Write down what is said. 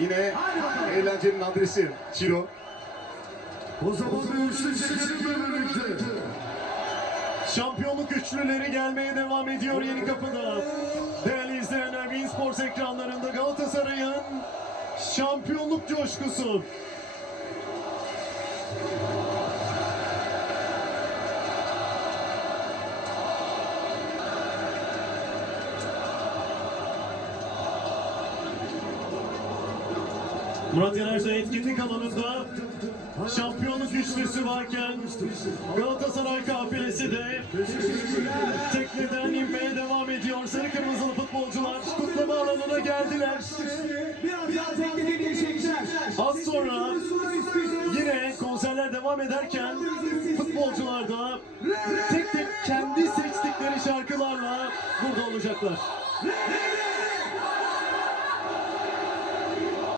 yine eğlencenin adresi Ciro. O zaman bir üçlü çekelim birlikte. Şampiyonluk üçlüleri gelmeye devam ediyor yeni kapıda. Değerli izleyenler Win Sports ekranlarında Galatasaray'ın şampiyonluk coşkusu. Murat Yenersoy etkinlik alanında şampiyonluk üçlüsü varken Galatasaray kafilesi de tekneden inmeye devam ediyor. Sarı kırmızılı futbolcular kutlama alanına geldiler. Az sonra yine konserler devam ederken futbolcular da tek tek kendi seçtikleri şarkılarla burada olacaklar.